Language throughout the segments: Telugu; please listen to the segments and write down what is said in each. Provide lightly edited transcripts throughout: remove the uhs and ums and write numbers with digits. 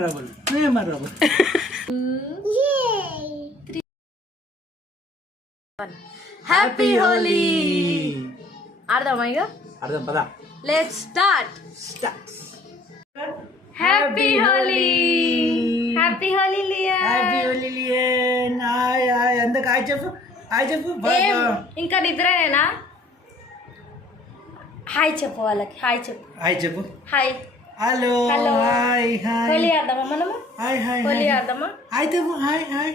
memorable. Yay! Happy Holi! అర్థం పదా. Let's start. Happy Holi! Happy Holi, Lian! Happy Holi, Lian! Hi hi అందరికి హాయ్ చెప్పు. హాయ్ చెప్పు. ఇంకా నిద్రనేనా? హాయ్ చెప్పు వాళ్ళకి. హాయ్ చెప్పు. హాయ్ చెప్పు. Hi. Hello. Hi hi. Holi ఆడదామా మనము? Hi hi. హోలీ ఆడదామా? హాయ్ చెప్పు. Hi hi.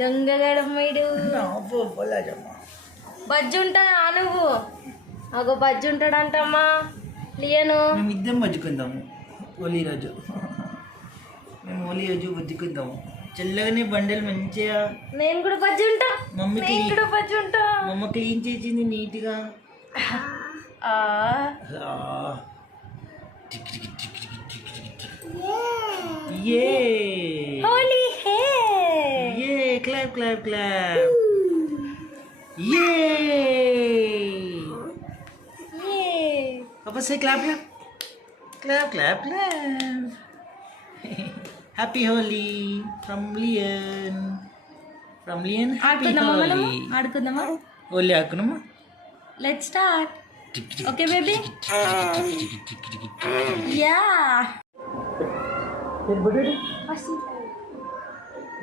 దొంగగడమ్మడు బజ్జు ఉంటాడా నువ్వు? అగో బజ్జు ఉంటాడంటమ్మా లియను. మేము ఇద్దరం బజ్జుకుందాము హోలీ రోజు. మేము హోలీ రోజు బజ్జుకుందాము. చల్లగానే బండలు మంచిగా. నేను కూడా బజ్జు ఉంటా. మమ్మీ కూడా బజ్జు ఉంటా. మమ్మ క్లీన్ చేసింది నీట్గా. హోలీ హే. Clap, clap, clap. Yay! Yay! Papa say clap, clap. Clap, clap, clap. Happy Holi from Lian. From Lian, happy Holi. ఆడుకుందామా? Holi ఆడుకుందామా? Let's start. Okay, baby? Yeah.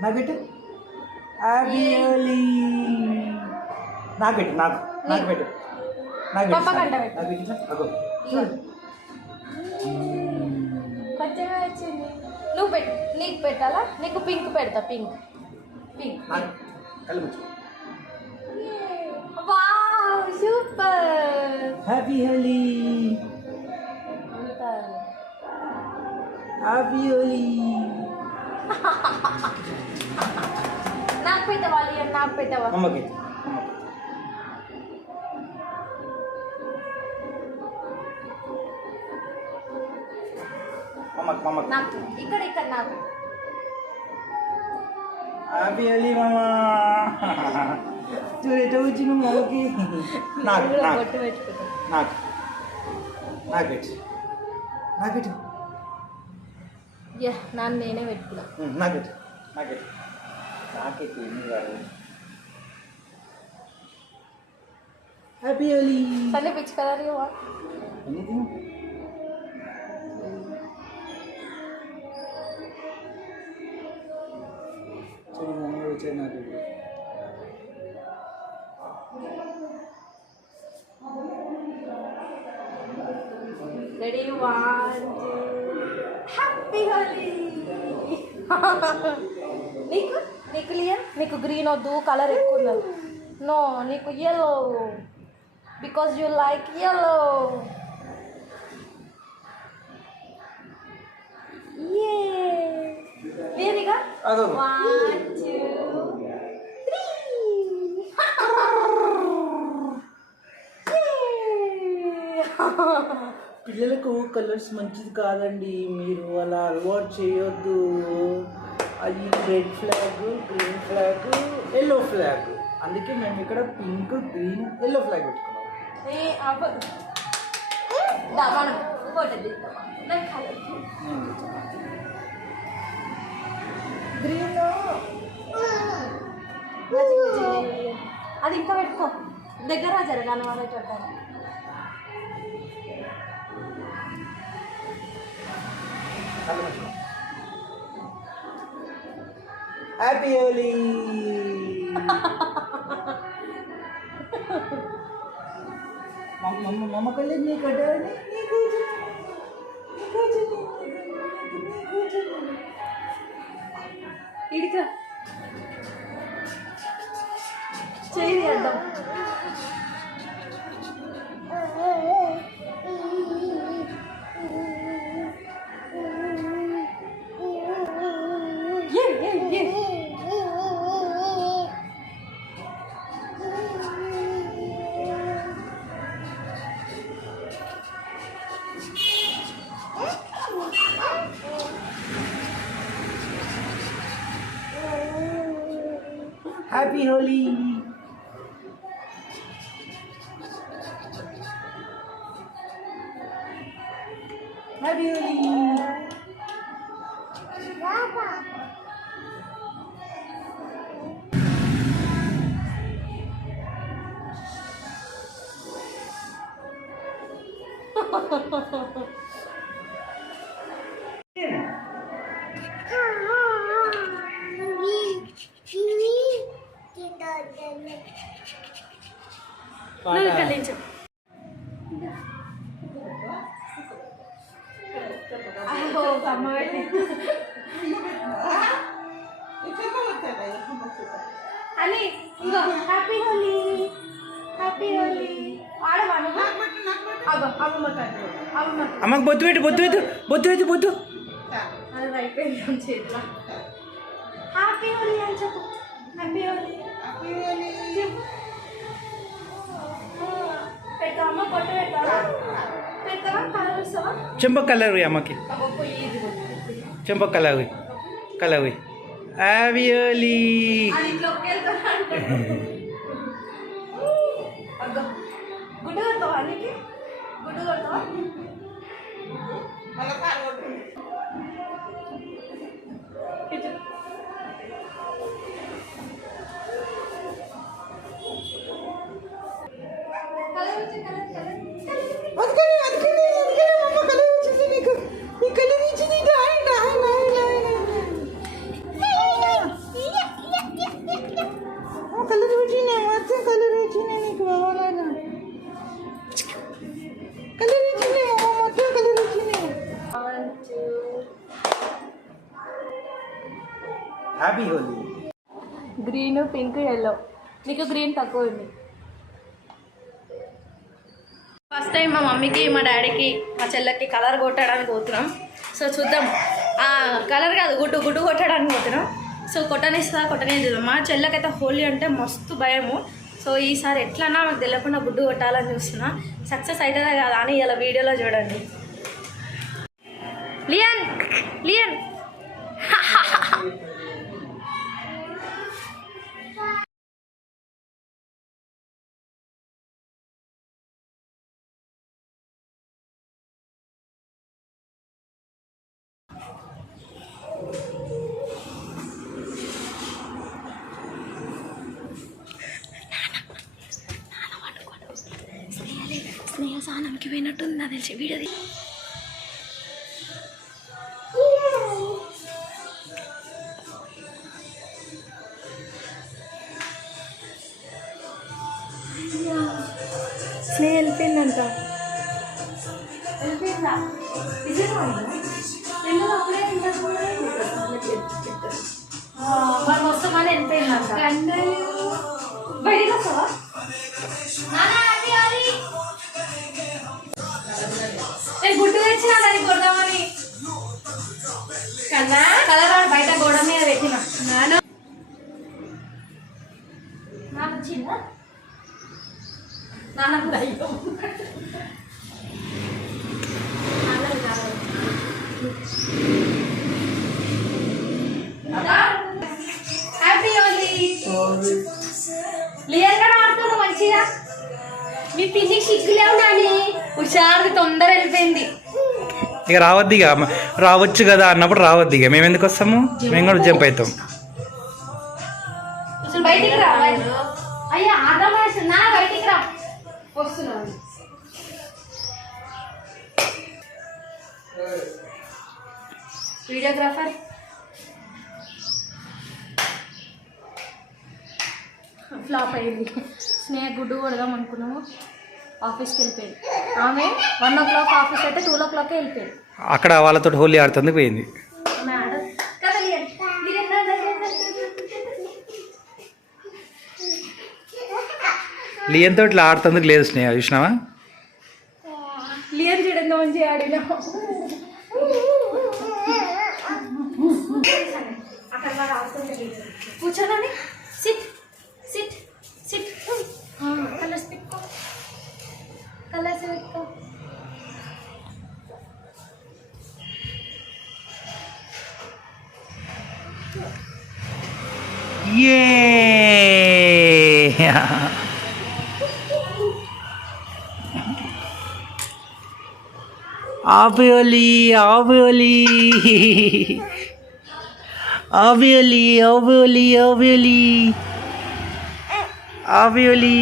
నాకు పెట్టు. హ్యాపీ హోలీ. నాకు పెట్టు. నాకు పెట్టు. నాకు పెట్టు. కొత్తగా వచ్చింది. నువ్వు పెట్టు. నీకు పెట్టాలా? నీకు పింక్ పెడతా. Pink. Wow super. Happy Holi. Happy Holi. నాకు పెట్టవా లియన్? నాకు పెట్టవా? అమ్మకి. నాకు ఇక్కడ నాకు. హ్యాపీ హోలీ మామా. చూడు ఎట్లా వచ్చింది మమ్మకి. నాకు బొట్టు పెట్టుకుంటా. నాకు పెట్టు. నాకు పెట్టు. యా నాన్న నేనే పెట్టుకున్నా. నాకు పెట్టు. నాకైతే హ్యాపీ హోలీ. సరే పిచ్ కలర్ ఇవ్వ. చూడు మమ్మీ వచ్చాడు నాకు. Ready 1 2 happy Holi. నీకు లియన్ నీకు గ్రీన్ వద్దు, కలర్ ఎక్కువ ఉన్నది. నో నీకు yellow because you like yellow. Yay! Lianiga? 1 2 3. పిల్లలకు కలర్స్ మంచిది కాదండి, మీరు అలా అలవాటు చేయొద్దు. అది red flag, green flag, yellow flag. అందుకే మేము ఇక్కడ పింక్, గ్రీన్, ఎల్లో ఫ్లాగ్ పెట్టుకున్నాం. గ్రీన్ అది ఇంకా పెట్టుకో దగ్గర జరగాను వాళ్ళే చెప్పాను. హ్యాపీ హోలీ. మమ్మ కళ్ళే నీ కట్టాలని ఇడికా చేయి అడ్డం. హ్యాపీ హోలీ. హ్యాపీ హోలీ. నువ్వు కలించు. అని ఇంకో హ్యాపీ హోలీ హ్యాపీ హోలీ ఆడవాను. అమ్మకు బొత్తు పెట్టు, బొత్తు పెట్టు, బొత్తు పెట్టు, బొత్తు. అది అయిపోయింది చేతిలో. హ్యాపీ హోలీ అని చెప్పు. హ్యాపీ హోలీ పెట్టావా? పొట్టు పెట్టావా? పెట్టావా? కలర్ ఇస్తావా? చెంప కలర్ అమ్మకి, చెంప కలర్ కలర్. హ్యాపీ హోలీ. గుడ్డు కొడతావా? నీకు గుడ్డు కొడతావా? Happy Holi. Green, pink, yellow. నీకు గ్రీన్ తక్కువ ఉంది. ఫస్ట్ టైం మా మమ్మీకి మా డాడీకి మా చెల్లెకి కలర్ కొట్టడానికి పోతున్నాం. సో చూద్దాం. కలర్ కాదు, గుడ్డు గుడ్డు కొట్టడానికి పోతున్నాం. సో కొట్టనే చూద్దాం. మా చెల్లెకైతే హోలీ అంటే మస్తు భయము. సో ఈసారి ఎట్లన్నా మాకు తెలియకుండా గుడ్డు కొట్టాలని చూస్తున్నా. సక్సెస్ అవుతుందా కాదా అని ఇలా వీడియోలో చూడండి. లియన్ లియన్ స్నేహ సానంకి పోయినట్టుంది నాకు తెలిసి వీడియోది. స్నేహ వెళ్ళిపోయిందంట. వెళ్ళిపోయిందా? మనం వస్తామని వెళ్ళిపోయిందంట. బయటకు వస్తావా? నేను గుడ్డు తెచ్చినా దానికి కొడదామని కన్నా కలర్ బయట గోడ మీద పెట్టిన. నాన్న వచ్చిందా? నాన్న కూడా అయ్యో హ్యాపీ హోలీ. క్లియర్ గా ఆడుతుంది మంచిగా. మీ పిన్నికి సిగ్గులేవు నాని. హుషారు తొందర వెళ్ళిపోయింది. ఇక రావద్దు, ఇక రావచ్చు కదా అన్నప్పుడు రావద్దు. ఇక మేము ఎందుకు వస్తాము? మేము కూడా జంప్ అవుతాం. బయటికి రా. అయ్యా అర్థం నా బయటికి రా. వస్తున్నాను. వీడియోగ్రాఫర్ ఫ్లాప్ అయింది. స్నేహ గుడ్డు కొడదాం అనుకున్నాము. ఆఫీస్కి వెళ్ళిపోయింది ఆమె. 1 o'clock ఆఫీస్ అయితే 2 o'clock వెళ్ళిపోయింది. అక్కడ వాళ్ళతో హోలీ ఆడుతుంది పోయింది. లియన్ తోటి ఇట్లా ఆడుతుందుకు లేదు స్నేహ, చూసినావా? లియన్ చూడండి మంచిగా ఆడినా. కూర్చోనండి. Sit sit sit. కలర్స్ పెట్టుకో, కలర్స్ పెట్టుకో. ఆవియోలి ఆవియోలి ఆవియోలి ఆవియోలి ఆవియోలి ఆవియోలి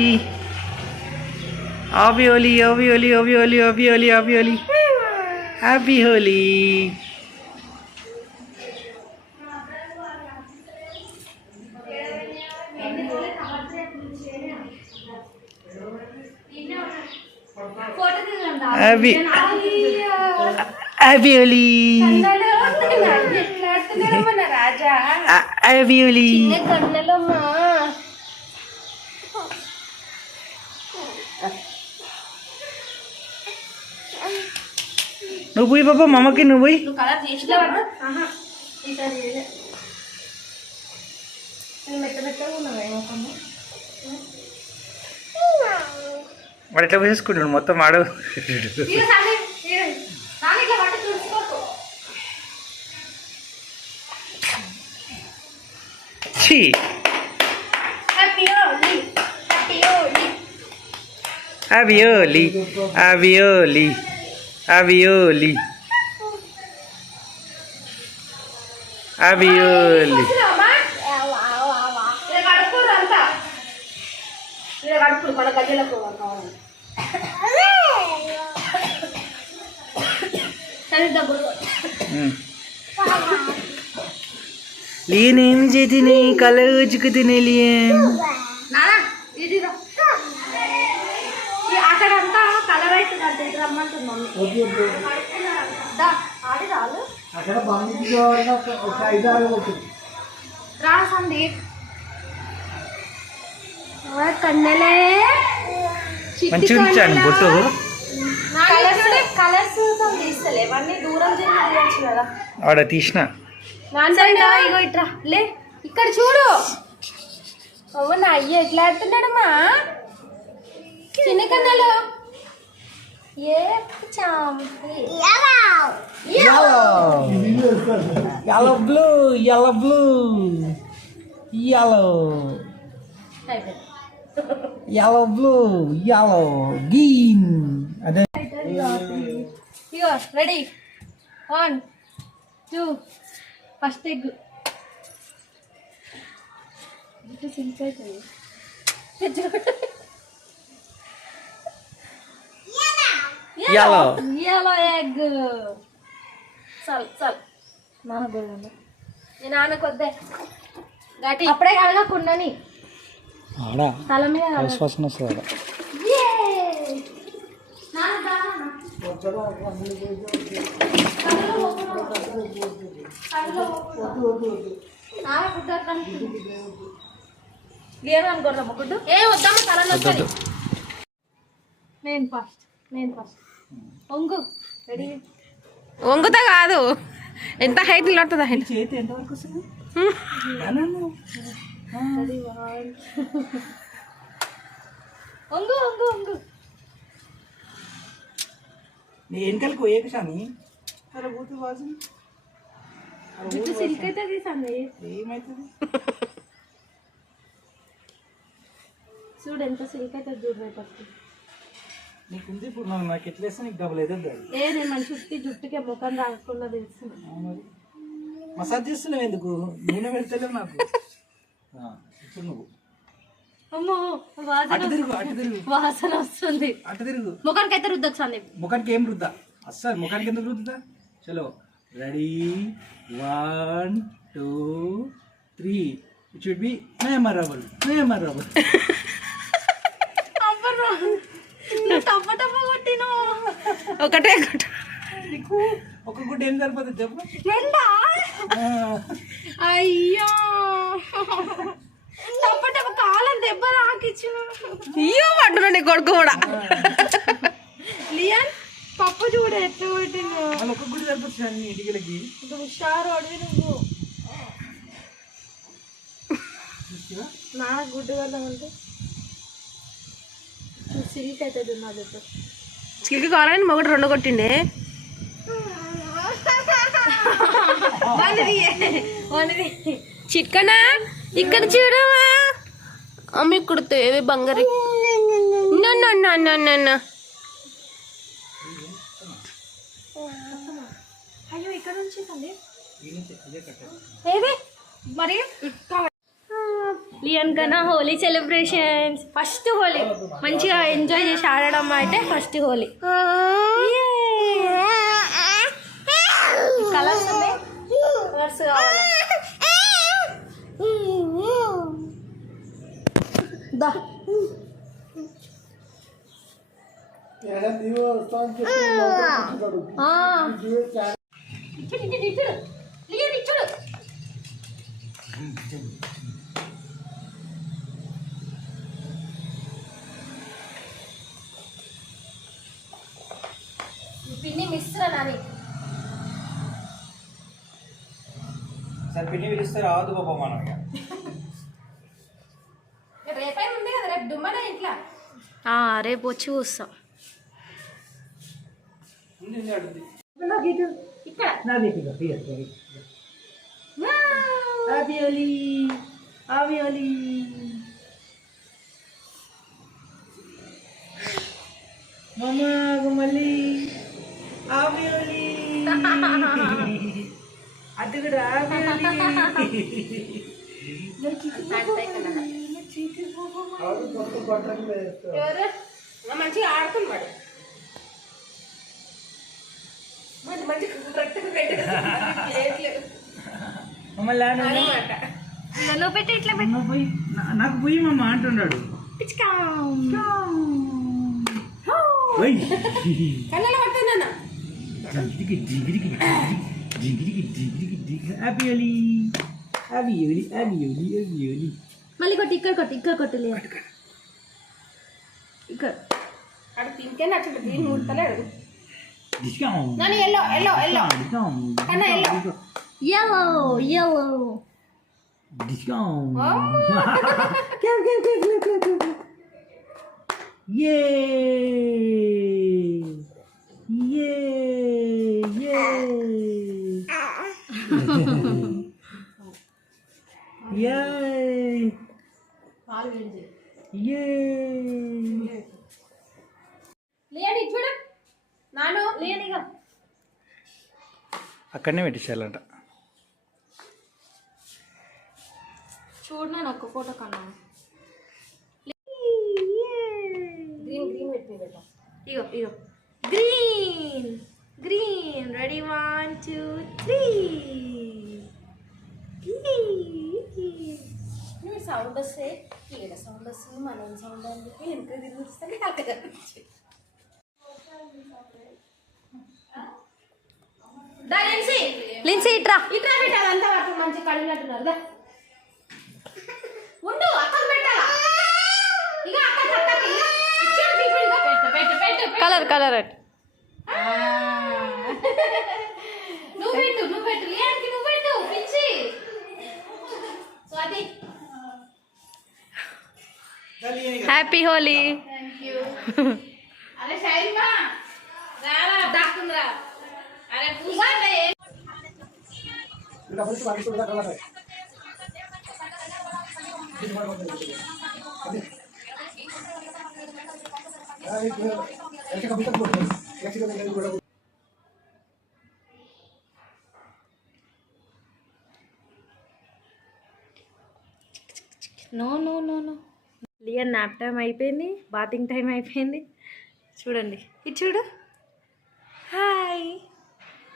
ఆవియోలి ఆవియోలి ఆవియోలి ఆవియోలి ఆవియోలి happy Holi. Happy happy Holi Raja happy Holi. కన్నెలమ్మా నువ్వు పోయి పాప మమ్మకి నువ్వు పోయి. నువ్వు కలర్ చేసినావా? ఈసారి మెత్త మెత్తగా ఉన్నావా? వాడు ఎట్లా పోసేసుకుంటాడు మొత్తం ఆడు. ఛీ happy Holi happy Holi happy Holi happy Holi. लियन ఏం చేతిని కలజుకు తినే లియన్ అక్కడంతా కలర్ అవుతుంది అంటే రమ్మంటున్నాను. రా సందీప్ కన్నెలే మంచిగా ఉంచాను బొట్టు. కలర్స్ తీస్తలే ఇవన్నీ దూరం చేయొచ్చు కదా. ఆడ తీసిన ఇగో ఇట్రా లే ఇక్కడ చూడు. అవునా అయ్య ఎట్లా ఆడుతున్నాడమ్మా చిన్న కన్నెలు. ఏ yellow blue yellow blue yellow yellow blue yellow green. అదే ఇగో ready 1 2 first egg yellow yellow egg. చల్ చల్ నాన్న గోడ నేను నాన్నకొద్దే గట్టి అప్పుడే కలగకుండాని ఆడ తల మీద శ్వాసన వస్తుంది. లేదనుకోరా గుడ్డు ఏ వద్దాము తల. నేను ఫస్ట్ వంగు రెడీ. వంగుతా కాదు ఎంత హైట్ నిలబడుతుంది హైట్. చేతి ఎంతవరకు వస్తుంది? వంగు వంగు వంగు నీ వెనకాలకు పోయేక సామి అలా పోతే వాసు జుట్టు సిల్క్ అయితే తీసండి. ఏమవుతుంది చూడు ఎంత సిల్క్ అయితే చూడు రేపటి. నీకుంది ఇప్పుడు నాకు ఎట్లా వేస్తే నీకు డబుల్ అవుతుంది. ఏ నేను మన జుట్టుకే ముఖం రాకుండా తెలుస్తుంది. మసాజ్ చేస్తున్నావు ఎందుకు? నూనె పెడతలేవు నాకు. ఇప్పుడు నువ్వు అమ్మో అటు తిరుగు వాసన వస్తుంది. అటు తిరుగు. ముఖానికి అయితే రుద్దకు సందీప్. ముఖానికి ఏం రుద్దా? అస్సలు ముఖానికి ఎందుకు రుద్దుతా? చలో ready 1 2 3. It should be memorable. టప్ప టప్ప కొట్టిన ఒకటే నీకు ఒక గుడ్డ ఏం సరిపోతుంది చెప్పు? రెండా? అయ్యో టప్ప టప్ప కాలం దెబ్బ రాకిచ్చిన. అయ్యో పట్టున్నా నీ కొడుకు కూడా. లియన్ పప్పు చూడ ఎట్లా కొట్టిన. మళ్ళీ ఒక గుడ్డ సరిపోతుంది అన్ని ఇంటికి. హుషారు అడిగి నువ్వు నా గుడ్డు కడదామంటే సిల్క్ అవుతుంది నా దగ్గర. సిల్క్ కావాలని మొగడు 2 కొట్టిండే. చిట్కనా ఇక్కడ చూడవా అమ్మి కుడుతుంది బంగారు. ఎక్కడ నుంచి తల్లి ఇదే కట్టాలి. ఏది మరి లియన్ కన్నా హోలీ సెలబ్రేషన్స్ ఫస్ట్ హోలీ మంచిగా ఎంజాయ్ చేసి ఆడడం అయితే ఫస్ట్ హోలీ కలర్స్ ఉన్నాయి కలర్స్ కావాలి దా ఇచ్చుడు పిన్ని మిస్రా నాని సార్ పిన్ని పిలిస్తే రావద్దు పాప మనం రేపైనా ఉంది కదా రేపు దుమ్మనే ఇంట్లో రేపు వచ్చి చూస్తా ఇక్కడ మళ్ళీ ఆవియోలి అది కూడా మంచిగా ఆడుతున్నాడు నువ్వు పెట్టి ఇట్లా పోయి నాకు పోయి మమ్మ అంటున్నాడు కళ్ళలో పడుతుందన్న మళ్ళీ కొట్టి ఇక్కడ కొట్టలే ఇక్కడ అక్కడ పింకే నచ్చుంటుంది దీన్ని ముడతలేడు నన్ను ఎల్లో ఎల్లో ఎల్లో కన్నా ఎల్లో yellow yellow discount లేని చూడు నాను లేనిగా అక్కడనే పెట్టించాలంట. చూడు నా ఒక్క ఫోటో కన్నా గ్రీన్ గ్రీన్ పెట్టి ఇగో ఇగో గ్రీన్ గ్రీన్ రెడీ 1 2 3 నువ్వు సౌండ్ వస్తే ఈడ సౌండ్ వస్తుంది మనం సౌండ్ అని చెప్పి వెనక తిరుగుతుంది అక్కడ లిన్సీ ఇట్రా ఇట్రా పెట్టాలి అంతా వరకు మంచి కడిగినట్టున్నారు దా ఉండు అక్కడ పెట్టాలా ఇక అక్కడ కలర్ కలర్ నువ్వు పెట్టు లేనికి నువ్వు పెట్టు పిచ్చి స్వాతి హ్యాపీ హోలీ. అరే శైలిమా రారా దాక్కుందిరా అరే పూసాలే నో నో నో నో లియన్ నాప్ టైం అయిపోయింది బాతింగ్ టైం అయిపోయింది చూడండి ఇది చూడు హాయ్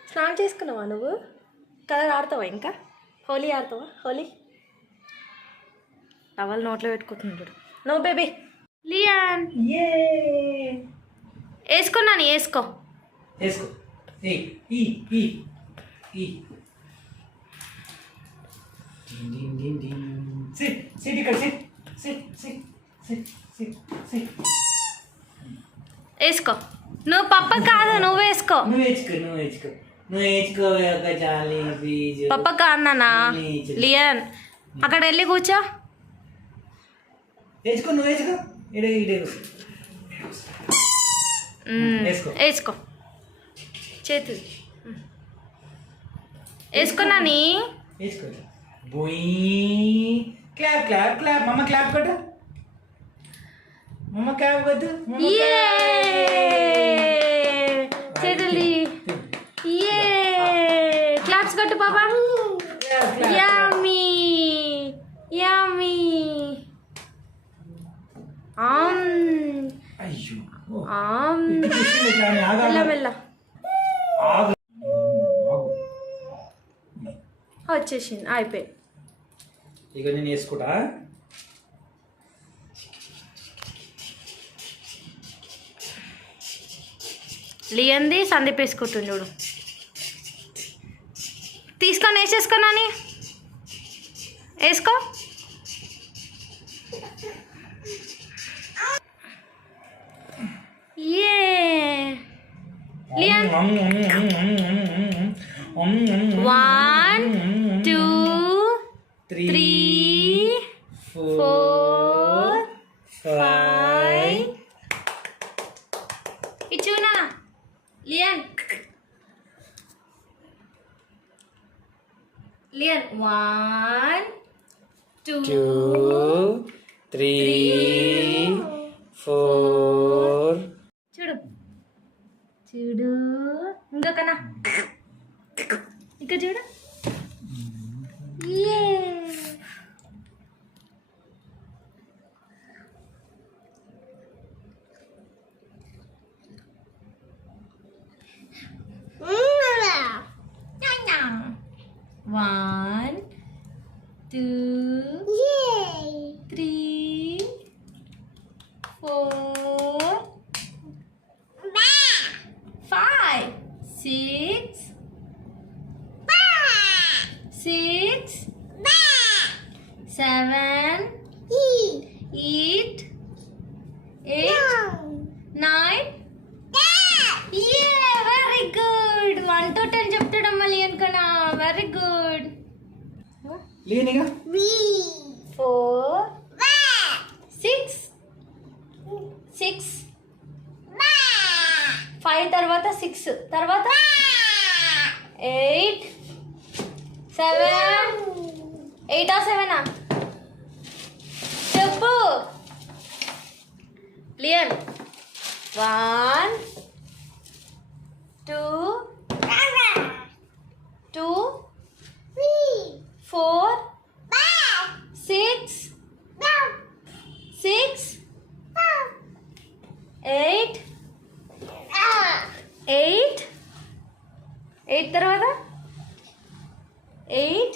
స్నానం చేసుకున్నావా నువ్వు కలర్ ఆడతావా ఇంకా హోలీ ఆడతావా హోలీ టవల్ నోట్లో పెట్టుకుంటున్నాడు నో బేబీ లియాన్ వేసుకున్నాను వేసుకో వేసుకో సిట్ ఇక్కడ సిట్ వేసుకో నువ్వు పప్ప కాదు నువ్వు వేసుకో నువ్వు వేసుకో చాలి ప్లీజ్ పప్ప కాదన్నా లియన్ అక్కడ వెళ్ళి కూర్చో వేసుకో నువ్వు వేసుకో ఇడే వేసుకో చేతు వేసుకున్నాని వేసుకో బోయి క్లాప్ క్లాప్ క్లాప్ మమ్మ క్లాప్ కొట్టు మమ్మ క్లాప్ కొట్టు చేతులి క్లాప్స్ కొట్టు పాపా. యమ్మీ యమ్మీ. అయ్యో మెల్ల మెల్ల వచ్చేసింది, అయిపోయి. ఇక నేను వేసుకుంటా. లియంది సందీప్ వేసుకుంటుంది చూడు. తీసుకొని వేసేసుకో నాని, వేసుకో. ఏ లియన్ 1 2 3 4 5. ఇచ్చునా లియన్. లియన్ 1 2 3 4. చూడు చూడు, ఇంకొకనా, ఇంకా చూడు. ఏ One, 2, 3, 4, 5, 6, 7, 8, 9. Very good. 1 to 10 చెప్తాడమ్మా లియన్ కన్నా. Very good. లేనిగా 4 6 6 5 తర్వాత 6 తర్వాత 8 7 8 7 చెప్పు లియన్. 1 2 2 4 6 6 8 8 తర్వాత 8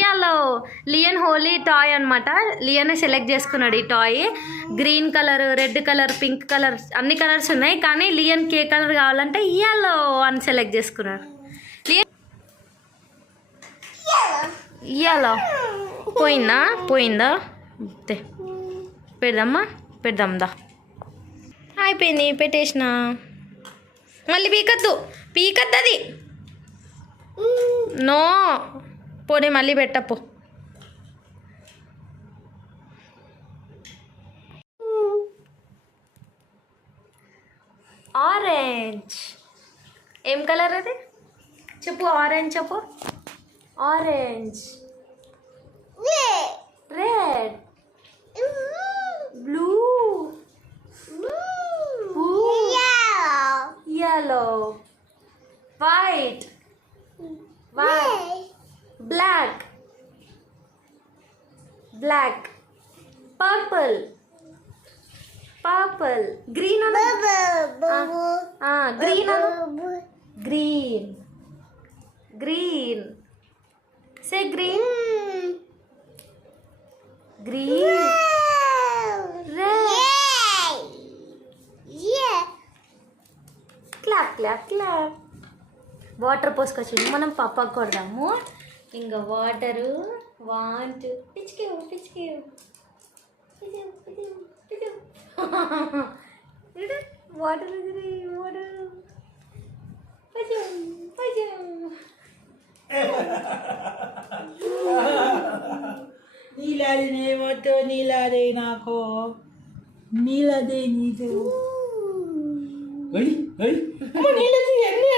yellow. లియన్ హోలీ టాయ్ అనమాట. లియన్ సెలెక్ట్ చేసుకున్నాడు ఈ toy. Green colour, red colour, pink colour అన్ని కలర్స్ ఉన్నాయి, కానీ లియన్ ఏ కలర్ కావాలంటే yellow అని సెలెక్ట్ చేసుకున్నాడు. yellow పోయిందా పెడదాం దా. అయిపోయింది, పెట్టేసిన. మళ్ళీ పీకద్దు అది. నో పోనీ మళ్ళీ పెట్టపో. ఆరెంజ్. ఏం కలర్ అది చెప్పు. ఆరెంజ్ చెప్పు. Orange, red, blue, yellow, white, black, purple, green, green, say green, red, clap. Water పోసుకొచ్చింది, మనం పప్పకు కొడదాము. ఇంకా వాటరు 1 2 పిచ్చికేవు వాటర్ నీలాదే మొత్తం నీలాదే నాకు నీలాదే నీతో నీళ్ళది ఎన్ని